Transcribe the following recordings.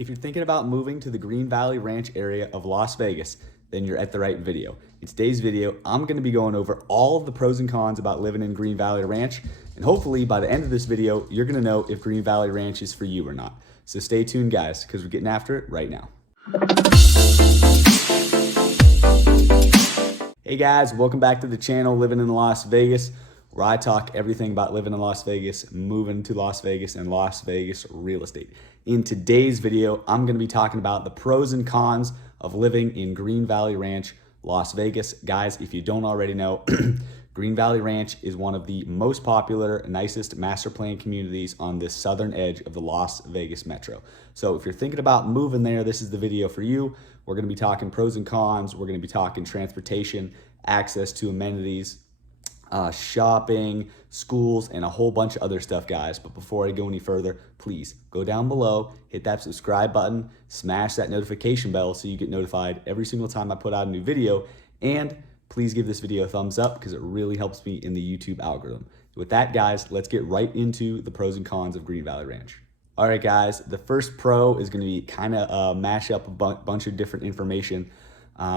If you're thinking about moving to the Green Valley Ranch area of Las Vegas, then you're at the right video. In today's video, I'm gonna be going over all of the pros and cons about living in Green Valley Ranch, and hopefully by the end of this video, you're gonna know if Green Valley Ranch is for you or not. So stay tuned, guys, because we're getting after it right now. Hey guys, welcome back to the channel, Living in Las Vegas, where I talk everything about living in Las Vegas, moving to Las Vegas, and Las Vegas real estate. In today's video, I'm going to be talking about the pros and cons of living in Green Valley Ranch, Las Vegas. Guys, if you don't already know, Green Valley Ranch is one of the most popular, nicest master plan communities on the southern edge of the Las Vegas metro. So if you're thinking about moving there, this is the video for you. We're going to be talking pros and cons. We're going to be talking transportation, access to amenities, shopping, schools, and a whole bunch of other stuff, guys. But before I go any further, please go down below, hit that subscribe button, smash that notification bell so you get notified every single time I put out a new video, and please give this video a thumbs up because it really helps me in the YouTube algorithm. With that, guys, let's get right into the pros and cons of Green Valley Ranch. All right, guys, the first pro is going to be kind of mash up a bunch of different information.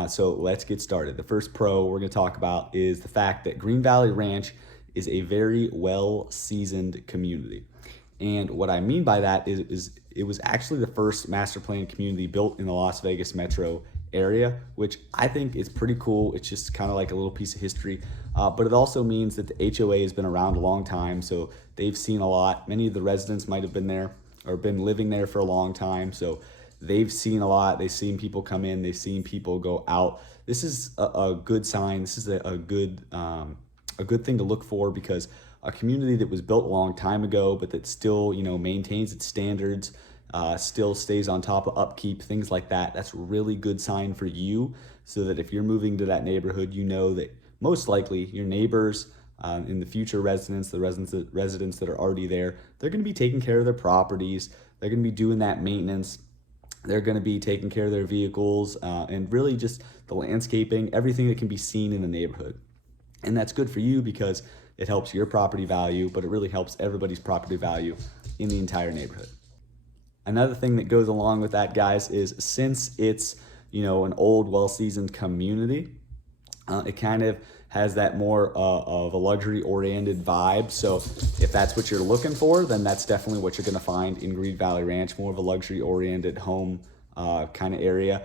So let's get started. The first pro we're going to talk about is the fact that Green Valley Ranch is a very well-seasoned community. And what I mean by that is it was actually the first master plan community built in the Las Vegas metro area, which I think is pretty cool. It's just kind of like a little piece of history. But it also means that the HOA has been around a long time, so they've seen a lot. Many of the residents might have been there or been living there for a long time, so they've seen a lot. They've seen people come in. They've seen people go out. This is a good sign. This is a good thing to look for, because a community that was built a long time ago, but that still, maintains its standards, still stays on top of upkeep, things like that. That's a really good sign for you, so that if you're moving to that neighborhood, you know that most likely your neighbors, in the future residents, the residents that are already there, they're going to be taking care of their properties. They're going to be doing that maintenance. They're going to be taking care of their vehicles, and really just the landscaping, everything that can be seen in the neighborhood. And that's good for you because it helps your property value, but it really helps everybody's property value in the entire neighborhood. Another thing that goes along with that, guys, is since it's, an old, well-seasoned community, it kind of has that more of a luxury-oriented vibe. So if that's what you're looking for, then that's definitely what you're going to find in Green Valley Ranch, more of a luxury-oriented home kind of area.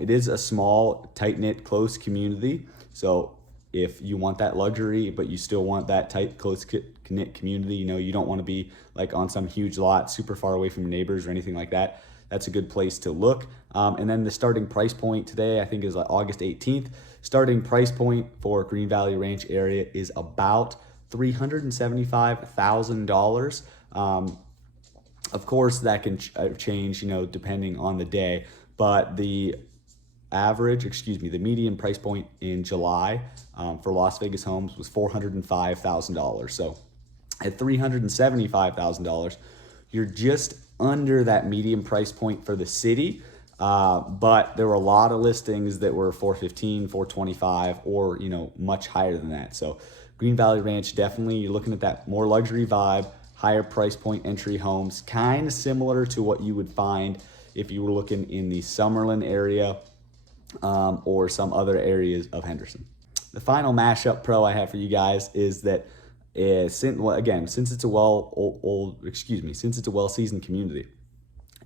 It is a small, tight-knit, close community. So if you want that luxury, but you still want that tight, close-knit community, you don't want to be like on some huge lot super far away from your neighbors or anything like that, that's a good place to look. And then the starting price point today, I think, is like August 18th. Starting price point for Green Valley Ranch area is about $375,000. Of course, that can change, depending on the day. But the median price point in July for Las Vegas homes was $405,000. So at $375,000, you're just under that median price point for the city. But there were a lot of listings that were $415, $425, or, much higher than that. So Green Valley Ranch, definitely, you're looking at that more luxury vibe, higher price point entry homes, kind of similar to what you would find if you were looking in the Summerlin area, or some other areas of Henderson. The final mashup pro I have for you guys is that since it's a well-seasoned community,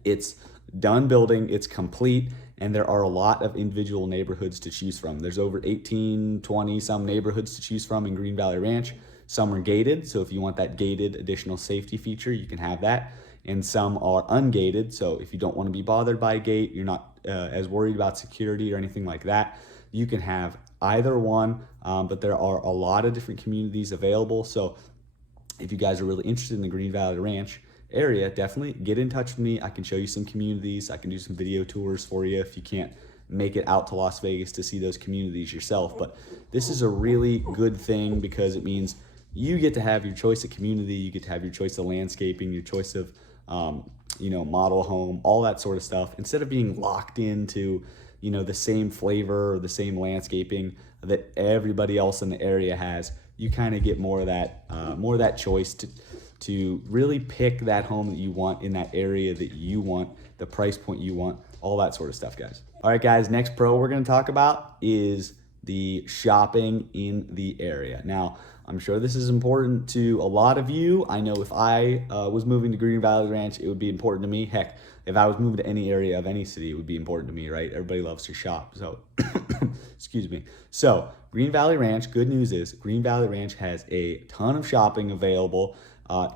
it's done building, it's complete, and there are a lot of individual neighborhoods to choose from. There's over 18, 20 some neighborhoods to choose from in Green Valley Ranch. Some are gated, so if you want that gated additional safety feature, you can have that. And some are ungated, so if you don't want to be bothered by a gate, you're not as worried about security or anything like that, you can have either one. But there are a lot of different communities available. So if you guys are really interested in the Green Valley Ranch area, definitely get in touch with me. I can show you some communities. I can do some video tours for you if you can't make it out to Las Vegas to see those communities yourself. But this is a really good thing because it means you get to have your choice of community, you get to have your choice of landscaping, your choice of model home, all that sort of stuff, instead of being locked into the same flavor or the same landscaping that everybody else in the area has. You kind of get more of that choice to really pick that home that you want in that area that you want, the price point you want, all that sort of stuff, guys. All right, guys, next pro we're gonna talk about is the shopping in the area. Now, I'm sure this is important to a lot of you. I know if I was moving to Green Valley Ranch, it would be important to me. Heck, if I was moving to any area of any city, it would be important to me, right? Everybody loves to shop, so excuse me. So Green Valley Ranch, good news is Green Valley Ranch has a ton of shopping available,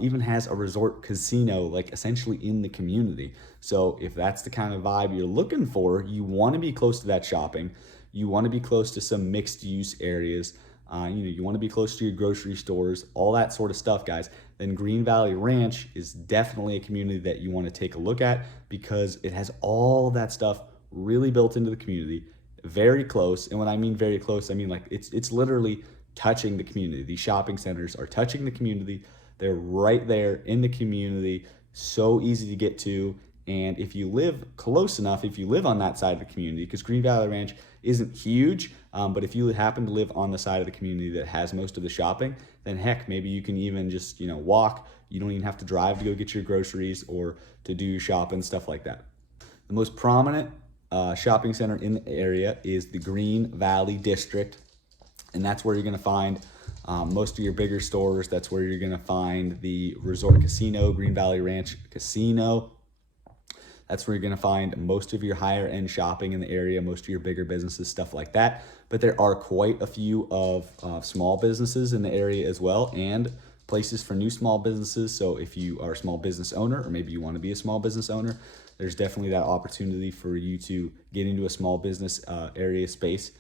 even has a resort casino, like essentially in the community. So if that's the kind of vibe you're looking for, you wanna be close to that shopping. You wanna be close to some mixed use areas. You want to be close to your grocery stores, all that sort of stuff, guys. Then Green Valley Ranch is definitely a community that you want to take a look at because it has all that stuff really built into the community, very close. And when I mean very close, I mean like it's literally touching the community. These shopping centers are touching the community. They're right there in the community, so easy to get to. And if you live close enough, if you live on that side of the community, because Green Valley Ranch isn't huge, but if you happen to live on the side of the community that has most of the shopping, then heck, maybe you can even just, walk. You don't even have to drive to go get your groceries or to do your shopping, stuff like that. The most prominent shopping center in the area is the Green Valley District, and that's where you're gonna find most of your bigger stores. That's where you're gonna find the resort casino, Green Valley Ranch Casino. That's where you're gonna find most of your higher end shopping in the area, most of your bigger businesses, stuff like that. But there are quite a few of small businesses in the area as well, and places for new small businesses. So if you are a small business owner, or maybe you wanna be a small business owner, there's definitely that opportunity for you to get into a small business area space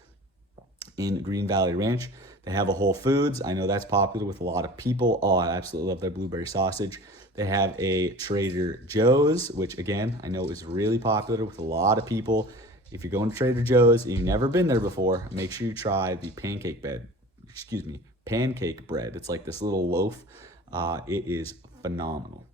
in Green Valley Ranch. They have a Whole Foods. I know that's popular with a lot of people. Oh, I absolutely love their blueberry sausage. They have a Trader Joe's, which again, I know is really popular with a lot of people. If you're going to Trader Joe's and you've never been there before, make sure you try the pancake bread. It's like this little loaf. It is phenomenal.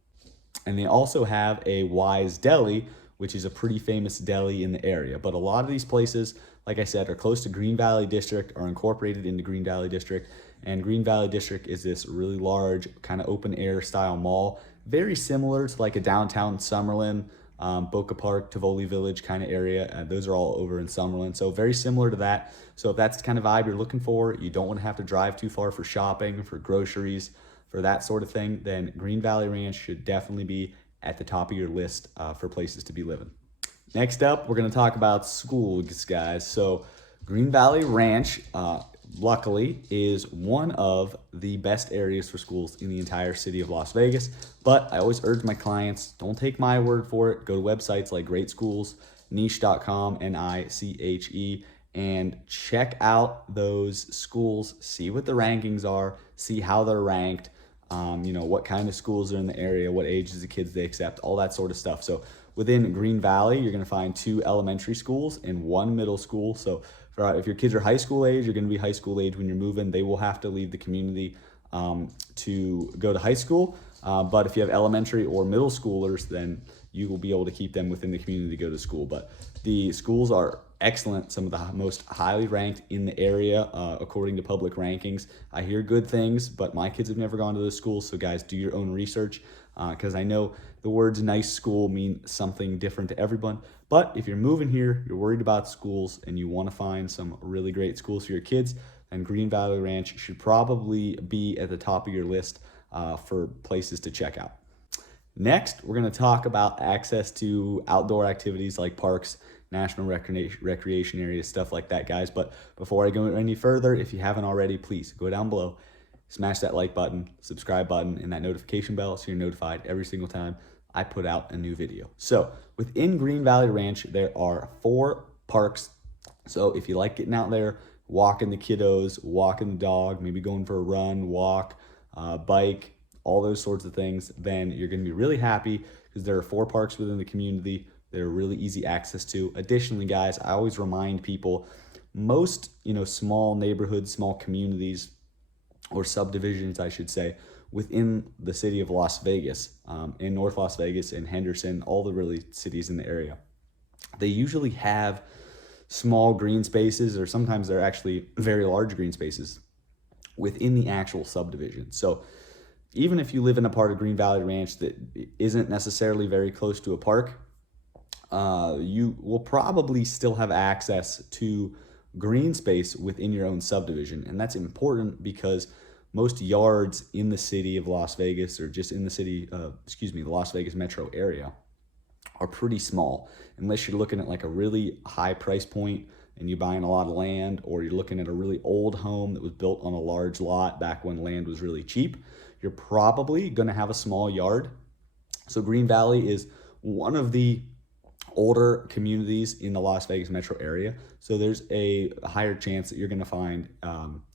And they also have a Wise Deli, which is a pretty famous deli in the area. But a lot of these places, like I said, are close to Green Valley District, are incorporated into Green Valley District. And Green Valley District is this really large kind of open air style mall, very similar to like a downtown Summerlin, Boca Park, Tivoli Village kind of area. Those are all over in Summerlin. So very similar to that. So if that's the kind of vibe you're looking for, you don't want to have to drive too far for shopping, for groceries, for that sort of thing, then Green Valley Ranch should definitely be at the top of your list for places to be living. Next up, we're going to talk about schools, guys. So Green Valley Ranch, luckily, is one of the best areas for schools in the entire city of Las Vegas. But I always urge my clients, don't take my word for it. Go to websites like Great Schools, niche.com, Niche, and check out those schools, see what the rankings are, see how they're ranked, what kind of schools are in the area, what ages of kids they accept, all that sort of stuff. So within Green Valley, you're going to find 2 elementary schools and 1 middle school. So if your kids are high school age, you're going to be high school age when you're moving. They will have to leave the community to go to high school. But if you have elementary or middle schoolers, then you will be able to keep them within the community to go to school. But the schools are excellent, some of the most highly ranked in the area according to public rankings. I hear good things, but my kids have never gone to those schools. So guys, do your own research because I know the words nice school mean something different to everyone. But if you're moving here, you're worried about schools, and you want to find some really great schools for your kids, then Green Valley Ranch should probably be at the top of your list for places to check out. Next, we're going to talk about access to outdoor activities like parks, national recreation areas, stuff like that, guys. But before I go any further, if you haven't already, please go down below, smash that like button, subscribe button, and that notification bell so you're notified every single time I put out a new video. So within Green Valley Ranch, there are 4 parks. So if you like getting out there, walking the kiddos, walking the dog, maybe going for a run, walk, bike, all those sorts of things, then you're going to be really happy because there are 4 parks within the community. They're really easy access to. Additionally, guys, I always remind people, most small neighborhoods, small communities, or subdivisions, I should say, within the city of Las Vegas, in North Las Vegas and Henderson, all the really cities in the area, they usually have small green spaces, or sometimes they're actually very large green spaces within the actual subdivision. So even if you live in a part of Green Valley Ranch that isn't necessarily very close to a park, you will probably still have access to green space within your own subdivision. And that's important because most yards in the city of Las Vegas, or just in the city, the Las Vegas metro area, are pretty small. Unless you're looking at like a really high price point and you're buying a lot of land, or you're looking at a really old home that was built on a large lot back when land was really cheap, you're probably going to have a small yard. So Green Valley is one of the older communities in the Las Vegas metro area. So there's a higher chance that you're going to find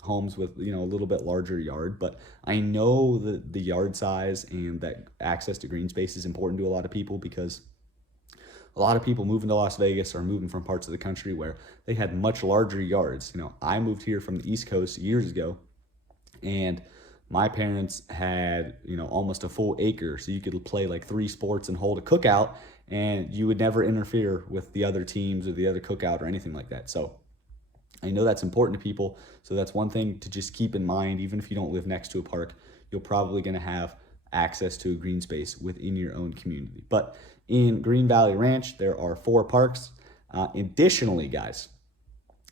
homes with, a little bit larger yard. But I know that the yard size and that access to green space is important to a lot of people, because a lot of people moving to Las Vegas are moving from parts of the country where they had much larger yards. I moved here from the East Coast years ago, and my parents had, almost a full acre. So you could play like 3 sports and hold a cookout, and you would never interfere with the other teams or the other cookout or anything like that. So I know that's important to people. So that's one thing to just keep in mind. Even if you don't live next to a park, you're probably going to have access to a green space within your own community. But in Green Valley Ranch, there are 4 parks. Additionally, guys,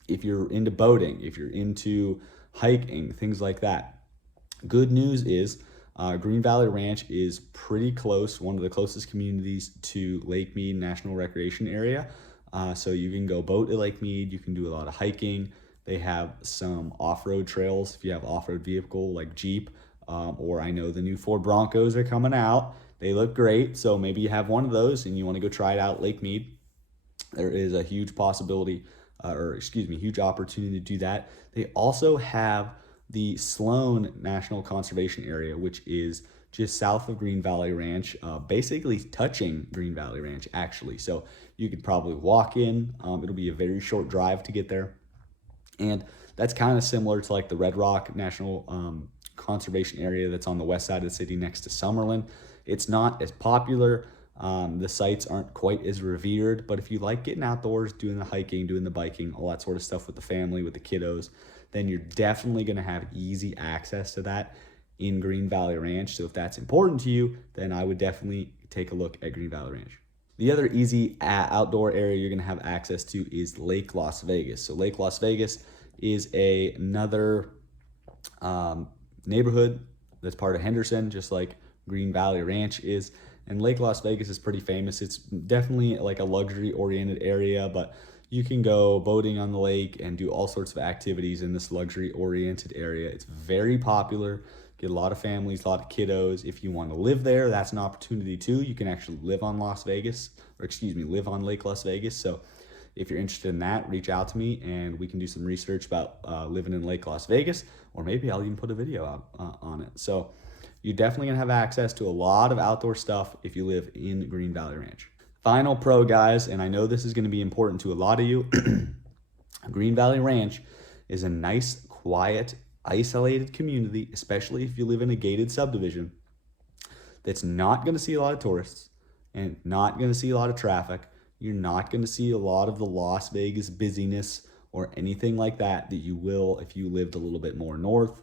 if you're into boating, if you're into hiking, things like that, good news is Green Valley Ranch is pretty close, one of the closest communities to Lake Mead National Recreation Area. So you can go boat at Lake Mead. You can do a lot of hiking. They have some off-road trails if you have off-road vehicle like Jeep, or I know the new Ford Broncos are coming out. They look great. So maybe you have one of those and you want to go try it out at Lake Mead. There is a huge possibility, huge opportunity to do that. They also have the Sloan National Conservation Area, which is just south of Green Valley Ranch, basically touching Green Valley Ranch, actually. So you could probably walk in. It'll be a very short drive to get there. And that's kind of similar to like the Red Rock National Conservation Area that's on the west side of the city next to Summerlin. It's not as popular. The sites aren't quite as revered, but if you like getting outdoors, doing the hiking, doing the biking, all that sort of stuff with the family, with the kiddos, then you're definitely going to have easy access to that in Green Valley Ranch. So if that's important to you, then I would definitely take a look at Green Valley Ranch. The other easy outdoor area you're going to have access to is Lake Las Vegas. So Lake Las Vegas is another neighborhood that's part of Henderson, just like Green Valley Ranch is. And Lake Las Vegas is pretty famous. It's definitely like a luxury oriented area, but you can go boating on the lake and do all sorts of activities in this luxury oriented area. It's very popular. Get a lot of families, a lot of kiddos. If you want to live there, that's an opportunity too. You can actually live on live on Lake Las Vegas. So if you're interested in that, reach out to me and we can do some research about living in Lake Las Vegas, or maybe I'll even put a video out on it. So you're definitely gonna have access to a lot of outdoor stuff if you live in Green Valley Ranch. Final pro, guys, and I know this is gonna be important to a lot of you. Green Valley Ranch is a nice, quiet, isolated community, especially if you live in a gated subdivision, that's not going to see a lot of tourists and not going to see a lot of traffic. You're not going to see a lot of the Las Vegas busyness or anything like that you will if you lived a little bit more north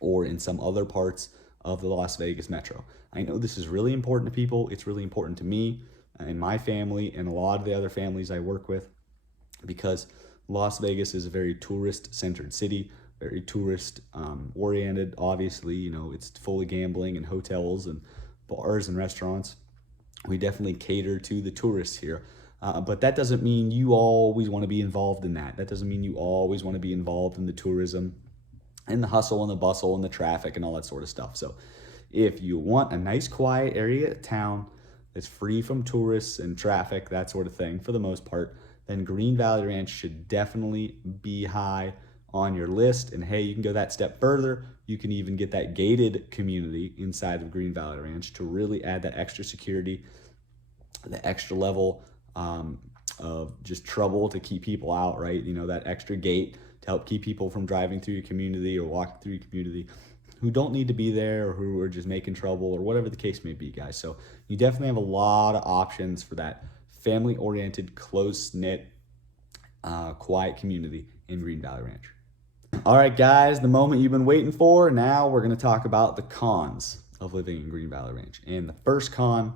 or in some other parts of the Las Vegas metro. I know this is really important to people. It's really important to me and my family and a lot of the other families I work with, because Las Vegas is a very tourist-centered city, very tourist oriented. Obviously, it's full of gambling and hotels and bars and restaurants. We definitely cater to the tourists here. But that doesn't mean you always want to be involved in that. That doesn't mean you always want to be involved in the tourism and the hustle and the bustle and the traffic and all that sort of stuff. So if you want a nice quiet area of town that's free from tourists and traffic, that sort of thing, for the most part, then Green Valley Ranch should definitely be high on your list. And hey, you can go that step further. You can even get that gated community inside of Green Valley Ranch to really add that extra security, the extra level of just trouble to keep people out, right? That extra gate to help keep people from driving through your community or walking through your community who don't need to be there or who are just making trouble or whatever the case may be, guys. So you definitely have a lot of options for that family-oriented, close-knit, quiet community in Green Valley Ranch. All right, guys, the moment you've been waiting for. Now we're going to talk about the cons of living in Green Valley Ranch. And the first con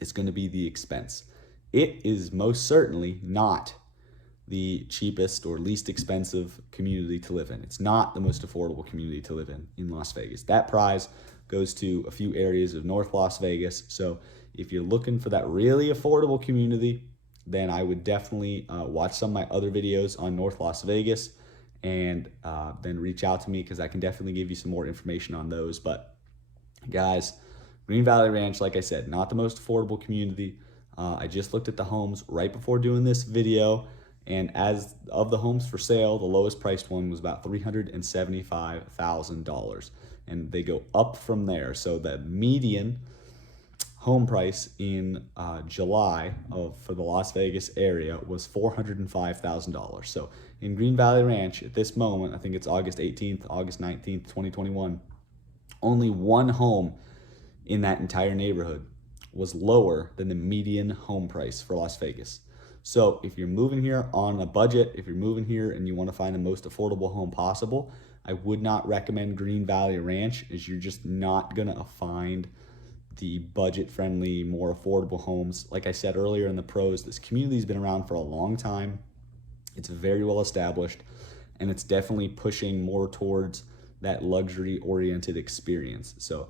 is going to be the expense. It is most certainly not the cheapest or least expensive community to live in. It's not the most affordable community to live in Las Vegas. That prize goes to a few areas of North Las Vegas. So if you're looking for that really affordable community, then I would definitely watch some of my other videos on North Las Vegas and then reach out to me because I can definitely give you some more information on those. But guys, Green Valley Ranch, like I said, not the most affordable community. I just looked at the homes right before doing this video, and as of the homes for sale, the lowest priced one was about $375,000, and they go up from there. So the median home price in July for the Las Vegas area was $405,000. So in Green Valley Ranch at this moment, I think it's August 18th, August 19th, 2021, only one home in that entire neighborhood was lower than the median home price for Las Vegas. So if you're moving here on a budget, if you're moving here and you want to find the most affordable home possible, I would not recommend Green Valley Ranch, as you're just not gonna find the budget-friendly, more affordable homes. Like I said earlier in the pros, this community's been around for a long time. It's very well established, and it's definitely pushing more towards that luxury-oriented experience. So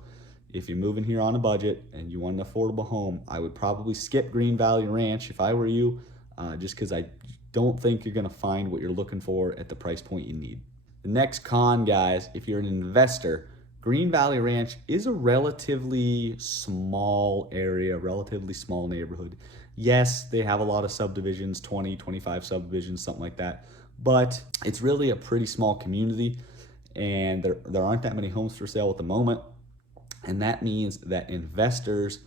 if you're moving here on a budget and you want an affordable home, I would probably skip Green Valley Ranch if I were you, just because I don't think you're gonna find what you're looking for at the price point you need. The next con, guys, if you're an investor, Green Valley Ranch is a relatively small area, relatively small neighborhood. Yes, they have a lot of subdivisions, 20, 25 subdivisions, something like that, but it's really a pretty small community, and there aren't that many homes for sale at the moment. And that means that investors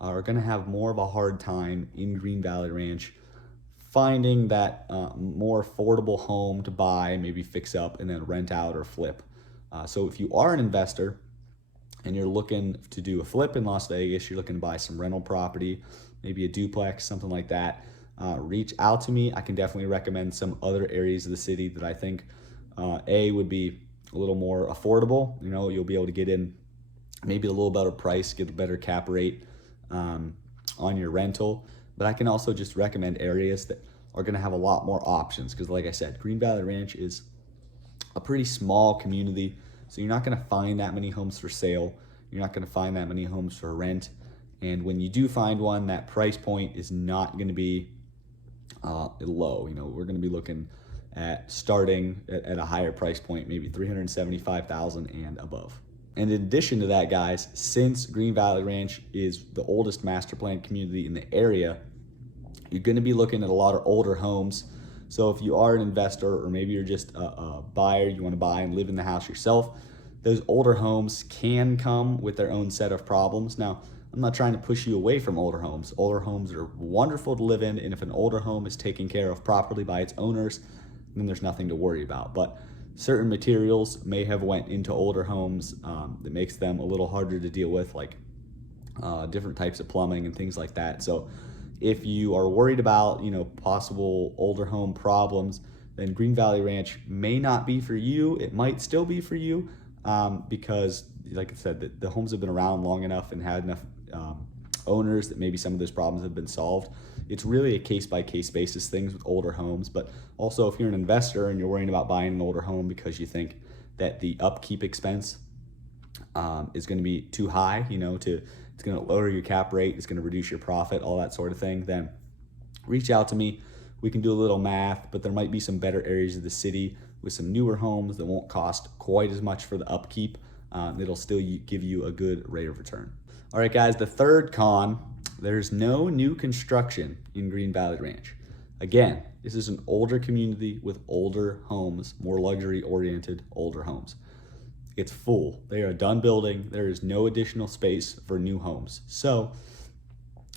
are going to have more of a hard time in Green Valley Ranch finding that more affordable home to buy, maybe fix up, and then rent out or flip. So if you are an investor and you're looking to do a flip in Las Vegas, you're looking to buy some rental property, maybe a duplex, something like that, reach out to me. I can definitely recommend some other areas of the city that I think would be a little more affordable. You know, you'll be able to get in maybe a little better price, get a better cap rate on your rental. But I can also just recommend areas that are going to have a lot more options, because like I said, Green Valley Ranch is a pretty small community, so you're not going to find that many homes for sale. You're not going to find that many homes for rent. And when you do find one, that price point is not going to be low. You know, we're going to be looking at starting at a higher price point, maybe $375,000 and above. And in addition to that, guys, since Green Valley Ranch is the oldest master plan community in the area, you're going to be looking at a lot of older homes. So if you are an investor, or maybe you're just a buyer, you want to buy and live in the house yourself, those older homes can come with their own set of problems. Now, I'm not trying to push you away from older homes. Older homes are wonderful to live in, and if an older home is taken care of properly by its owners, then there's nothing to worry about. But certain materials may have went into older homes that makes them a little harder to deal with, like different types of plumbing and things like that. So if you are worried about, you know, possible older home problems, then Green Valley Ranch may not be for you. It might still be for you because, like I said, the homes have been around long enough and had enough owners that maybe some of those problems have been solved. It's really a case-by-case basis things with older homes. But also, if you're an investor and you're worrying about buying an older home because you think that the upkeep expense is going to be too high, you know, it's going to lower your cap rate, it's going to reduce your profit, all that sort of thing, then reach out to me. We can do a little math, but there might be some better areas of the city with some newer homes that won't cost quite as much for the upkeep. It'll still give you a good rate of return. All right, guys, the third con, there's no new construction in Green Valley Ranch. Again, this is an older community with older homes, more luxury-oriented older homes. It's full. They are done building. There is no additional space for new homes. So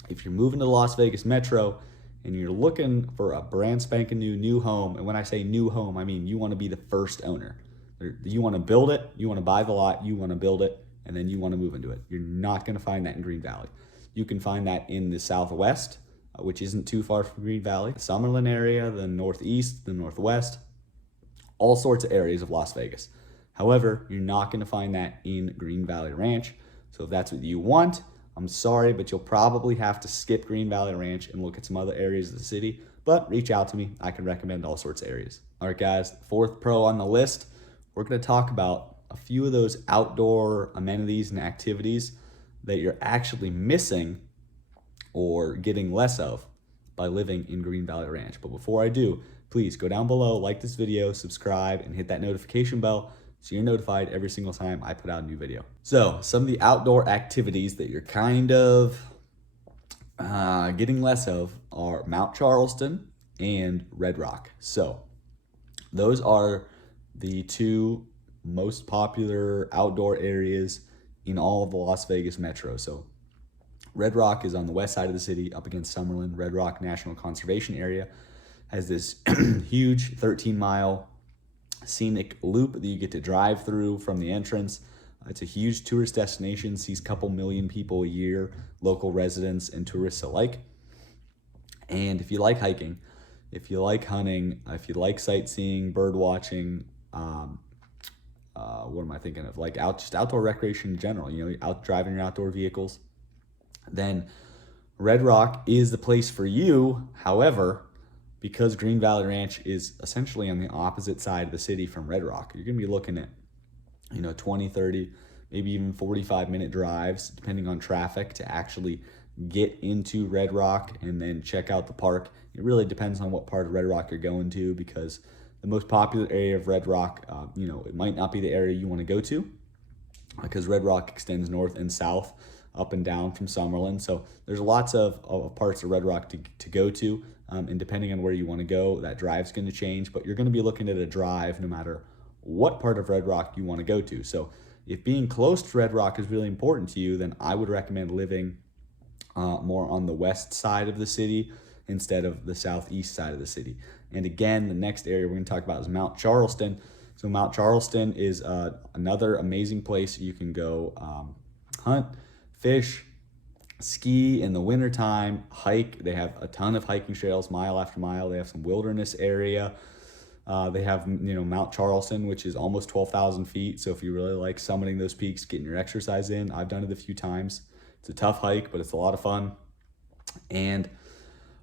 if you're moving to the Las Vegas Metro and you're looking for a brand spanking new home, and when I say new home, I mean you want to be the first owner. You want to build it, you want to buy the lot, you want to build it, and then you want to move into it. You're not going to find that in Green Valley. You can find that in the Southwest, which isn't too far from Green Valley, the Summerlin area, the Northeast, the Northwest. all sorts of areas of Las Vegas. However, you're not going to find that in Green Valley Ranch. So if that's what you want, I'm sorry, but you'll probably have to skip Green Valley Ranch and look at some other areas of the city, but reach out to me. I can recommend all sorts of areas. All right, guys, fourth pro on the list, we're going to talk about a few of those outdoor amenities and activities that you're actually missing or getting less of by living in Green Valley Ranch. But before I do, please go down below, like this video, subscribe, and hit that notification bell so you're notified every single time I put out a new video. So some of the outdoor activities that you're kind of getting less of are Mount Charleston and Red Rock. So those are the two most popular outdoor areas in all of the Las Vegas metro. So Red Rock is on the west side of the city up against Summerlin. Red Rock National Conservation Area has this huge 13-mile scenic loop that you get to drive through from the entrance. It's a huge tourist destination, sees a couple million people a year, local residents and tourists alike. And if you like hiking, if you like hunting, if you like sightseeing, bird watching, what am I thinking of? Like just outdoor recreation in general, out driving your outdoor vehicles, then Red Rock is the place for you. However, because Green Valley Ranch is essentially on the opposite side of the city from Red Rock, you're going to be looking at, 20, 30, maybe even 45-minute drives, depending on traffic, to actually get into Red Rock and then check out the park. It really depends on what part of Red Rock you're going to, because the most popular area of Red Rock, it might not be the area you want to go to, because Red Rock extends north and south, up and down from Summerlin. So there's lots of parts of Red Rock to go to. And depending on where you want to go, that drive's going to change, but you're going to be looking at a drive no matter what part of Red Rock you want to go to. So if being close to Red Rock is really important to you, then I would recommend living more on the west side of the city instead of the southeast side of the city. And again, the next area we're going to talk about is Mount Charleston. So Mount Charleston is another amazing place you can go hunt, fish, ski in the wintertime, hike. They have a ton of hiking trails, mile after mile. They have some wilderness area. They have, Mount Charleston, which is almost 12,000 feet. So if you really like summiting those peaks, getting your exercise in, I've done it a few times. It's a tough hike, but it's a lot of fun. And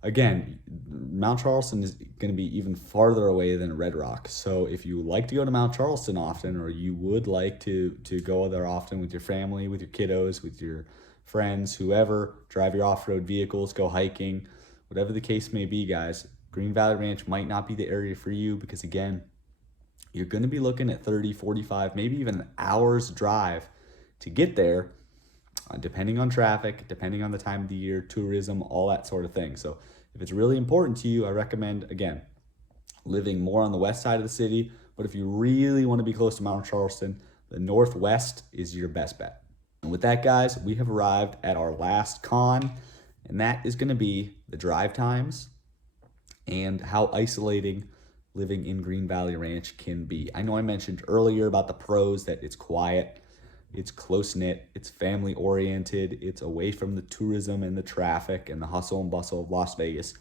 again, Mount Charleston is going to be even farther away than Red Rock. So if you like to go to Mount Charleston often, or you would like to go there often with your family, with your kiddos, with your friends, whoever, drive your off-road vehicles, go hiking, whatever the case may be, guys, Green Valley Ranch might not be the area for you, because again, you're going to be looking at 30, 45, maybe even an hour's drive to get there, depending on traffic, depending on the time of the year, tourism, all that sort of thing. So if it's really important to you, I recommend, again, living more on the west side of the city. But if you really want to be close to Mount Charleston, the northwest is your best bet. And with that, guys, we have arrived at our last con, and that is going to be the drive times and how isolating living in Green Valley Ranch can be. I know I mentioned earlier about the pros, that it's quiet, it's close-knit, it's family-oriented, it's away from the tourism and the traffic and the hustle and bustle of Las Vegas.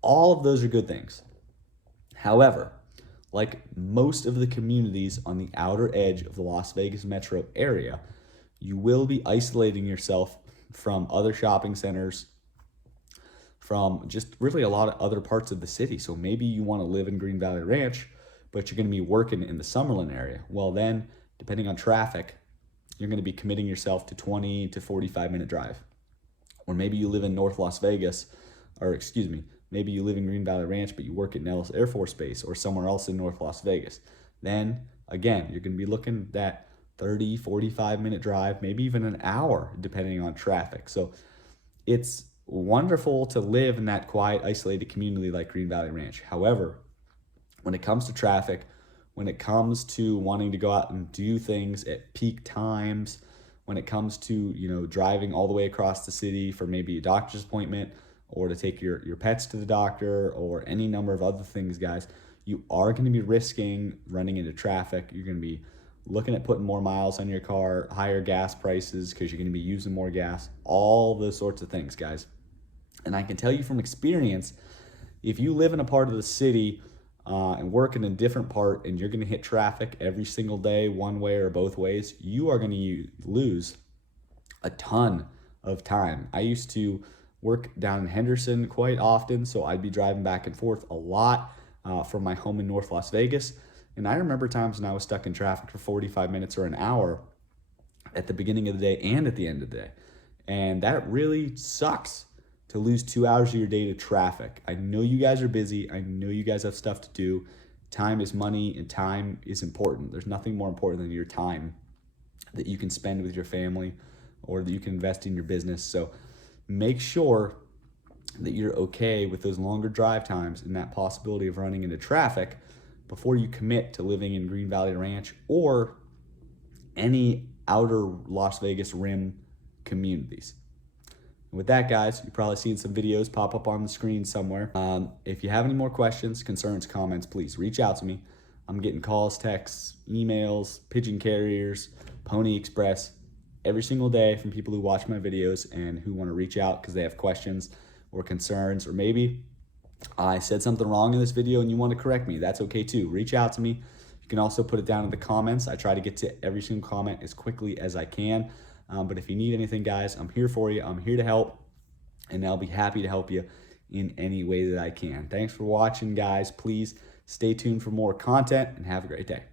All of those are good things. However, like most of the communities on the outer edge of the Las Vegas metro area, you will be isolating yourself from other shopping centers, from just really a lot of other parts of the city. So maybe you want to live in Green Valley Ranch, but you're going to be working in the Summerlin area. Well, then, depending on traffic, you're going to be committing yourself to 20 to 45-minute drive. Or maybe you live in North Las Vegas, maybe you live in Green Valley Ranch, but you work at Nellis Air Force Base or somewhere else in North Las Vegas. Then, again, you're going to be looking at that 30, 45-minute drive, maybe even an hour, depending on traffic. So it's wonderful to live in that quiet, isolated community like Green Valley Ranch. However, when it comes to traffic, when it comes to wanting to go out and do things at peak times, when it comes to, driving all the way across the city for maybe a doctor's appointment or to take your pets to the doctor or any number of other things, guys, you are going to be risking running into traffic. You're going to be looking at putting more miles on your car, higher gas prices because you're going to be using more gas, all those sorts of things, guys. And I can tell you from experience, if you live in a part of the city and work in a different part, and you're going to hit traffic every single day, one way or both ways, you are going to lose a ton of time. I used to work down in Henderson quite often, so I'd be driving back and forth a lot from my home in North Las Vegas. And I remember times when I was stuck in traffic for 45 minutes or an hour at the beginning of the day and at the end of the day. And that really sucks to lose 2 hours of your day to traffic. I know you guys are busy. I know you guys have stuff to do. Time is money and time is important. There's nothing more important than your time that you can spend with your family or that you can invest in your business. So make sure that you're okay with those longer drive times and that possibility of running into traffic before you commit to living in Green Valley Ranch or any outer Las Vegas Rim communities. And with that, guys, you've probably seen some videos pop up on the screen somewhere. If you have any more questions, concerns, comments, please reach out to me. I'm getting calls, texts, emails, pigeon carriers, Pony Express every single day from people who watch my videos and who want to reach out because they have questions or concerns, or maybe I said something wrong in this video and you want to correct me. That's okay too. Reach out to me. You can also put it down in the comments. I try to get to every single comment as quickly as I can. But if you need anything, guys, I'm here for you. I'm here to help, and I'll be happy to help you in any way that I can. Thanks for watching, guys. Please stay tuned for more content and have a great day.